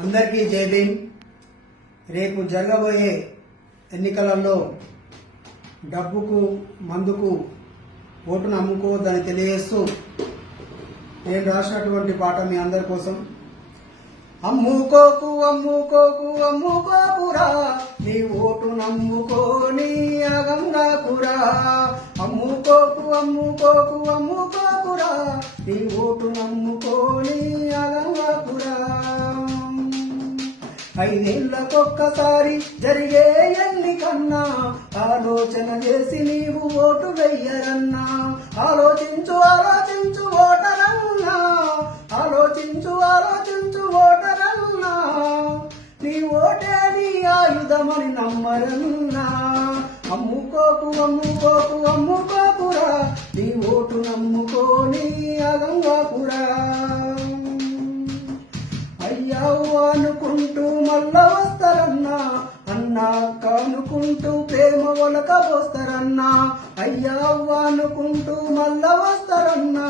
అందరికీ జై భీమ్. రేపు జరగబోయే ఎన్నికలలో డబ్బుకు మందుకు ఓటును అమ్ముకోవద్దని తెలియజేస్తూ నేను రాసినటువంటి పాట మీ అందరి కోసం. అమ్ముకోకు అమ్ముకోకు అమ్ముకోకురా నీ ఓటు నమ్ముకోని అగంగాకురా అమ్ముకోకు అమ్ముకోకు అమ్ముకోకురా నీ ఓటు నమ్ముకో ఐదేళ్ళకొక్కసారి జరిగే ఎన్నికన్నా ఆలోచన చేసి నీవు ఓటు వెయ్యరన్నా. ఆలోచించు ఆలోచించు ఓటరన్నా. ఆలోచించు ఆలోచించు ఓటరన్నా. నీ ఓటే నీ ఆయుధమని నమ్మరన్నా. అమ్ముకోకు అమ్ముకోకు అమ్ముకోకురా. నీ ఓటు నమ్ముకోని అగంగాకురా అయ్యావు అనుకో మళ్ళా వస్తారన్నా అన్నా కానుకుంటూ ప్రేమ వలక పోస్తారన్నా అయ్యావు అనుకుంటూ మళ్ళా వస్తారన్నా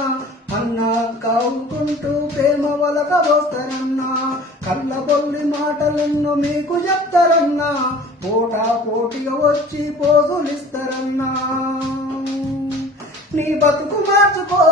అన్నా కావుకుంటూ ప్రేమ వలక పోస్తారన్నా కళ్ళ బొల్లి మాటలెన్నో మీకు చెప్తారన్నా పోటా పోటీగా వచ్చి పోగులిస్తారన్నా నీ బతుకు మార్చుకో